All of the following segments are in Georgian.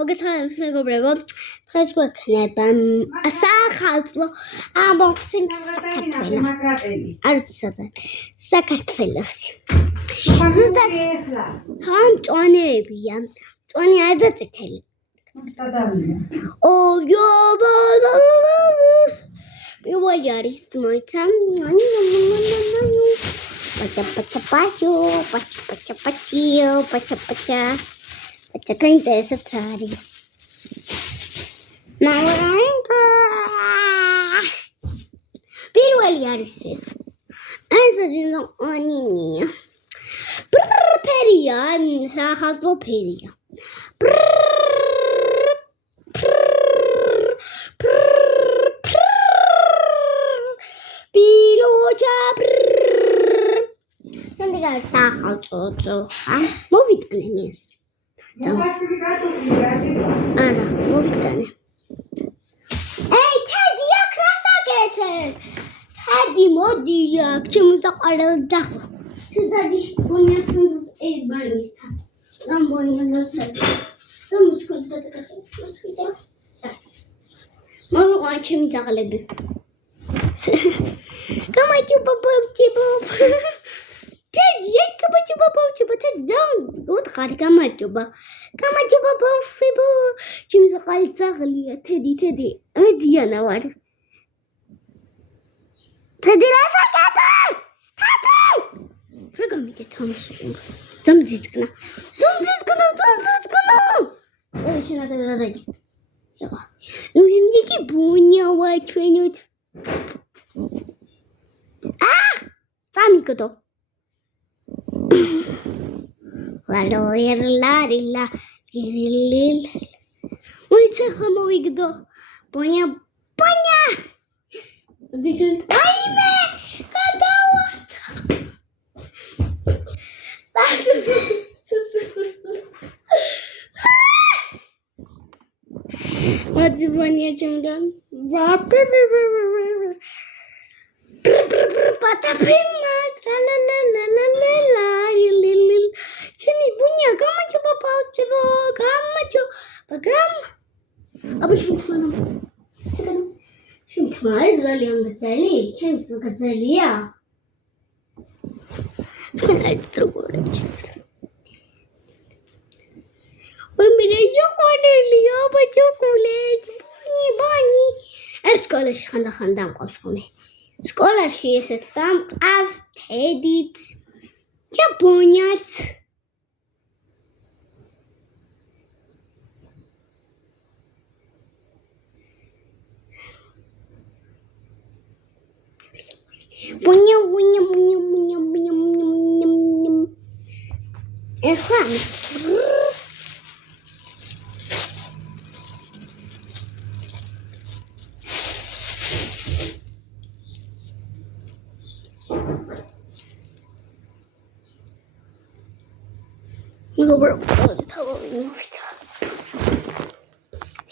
მოგესალმებით მეგობრებო, დღეს გვექნება სახალხო unboxing საქართველოს. ზუსტად მწვანეებია. მწვანე არის და წითელი. პირველი არის მოიცა. Pacha interesat rari. პირველი არის ეს. ეს ძინო ონინია. ფერია, სახალხო ფერია. Pilocha. Nandega სახალხო. მოვიტანე ეს. არა, მოვიტანე. თედი აქ რასაკეთებ? თედი მოდი აქ, ჩემო საყვარელი დახო. თედი ბონიასთან ბანისთან. ამ ბონიასთან. სამუთქოს გადაკეთე. მოვიყვან ჩემი ძაღლები. გამაჯობა ბობტიბო. Teddy, გამაჯობა ბავშვებო, უთხარი გამაჯობა. გამაჯობა ბავშვებო. ჩემი საყვარელი ძაღლია, Teddy. მე დიანა ვარ. Teddy რასაკეთებ? რა გამიგეთ ამას? დამძიწყნა. ой, შენ გადადი. ეხლა. იმდენი ბუნია ვაჩვენოთ. სამიკოდო. La viril. Ой, цеха мовигдо. Поня. Дишен. Айме! Кадава. Вот поня чемдан. Потапима. Чеми буня, გამაჯობა ბავშვებო, აბა შენ ეს ძალიან გძელი? ჩემ გძელია? ეს როგორია? ой, მე შოკოლადია, აბა შოკოლადი, ბანი. ეს სკოლაში ხანდახან დამყავს ხოლმე. სკოლაში ესეც დამყავს, თედიც. Чапунят. Буня. Эхлан. Добре,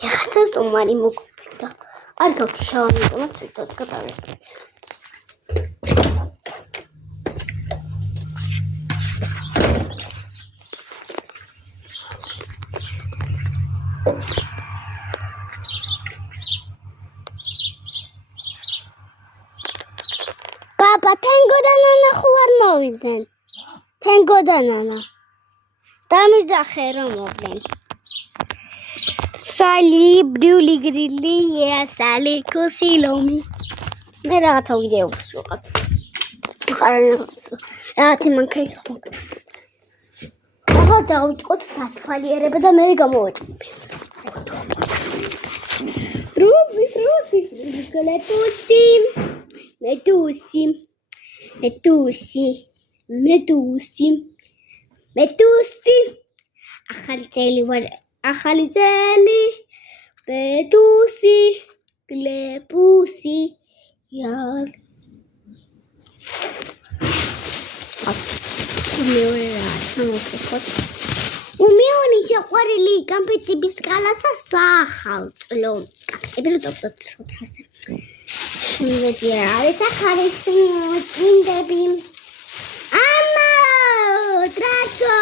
я хочу, чтобы Мари мог купить. А как еще он не цветет, который. Папа, тенгода на хуар мовиден. Тенгода на. დამიძახე რომ მოვლენ. სალი, ბრიული გრილი, სალი, კუსილომი. მე რაღაცა ვიდეოს ვიყავ. რაღაცი მანქანა. ახლა დავიწყოთ დათვალიერება და მე გამოვაწყობ. რუსი, Medusi, ახალი ძელი, Medusi, გლებუსი, იარ. უმეონი შეყვარელი კამპეტების კალათა სახალწლო. კაპტები რო წოთასე. შემდეგი არის ახალი წინდები. Tracho!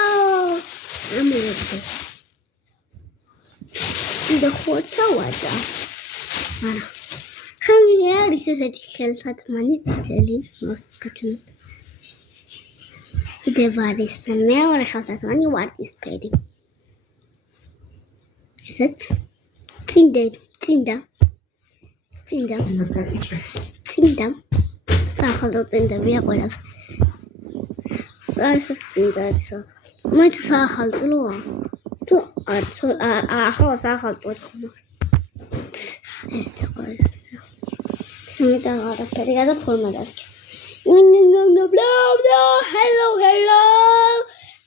და ხოჩავადა. არა. ხამი არის ესეთი ხელთათმანი წითელი მოსკაჩუნ. კიდევ არის მეორე ხელთათმანი ვარდისფერი. ესეც წინდა. სახელო წინდებია ყველა. ესეც წინდა არის. მე სახელწლოა. თუ ახლა სახელწლო თქმა. ეს ყოველს. შემედა არაფერი და ფორმა დარჩა.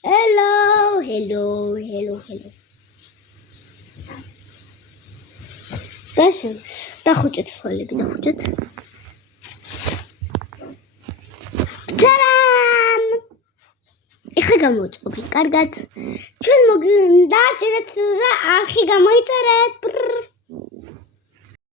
Hello. დახვიჭეთ ხოლები, დახვიჭეთ. Taram! ეხლა გამოვიწყობი, კარგად. ჩვენ მოგდაჭერეთ და არხი გამოიწერეთ.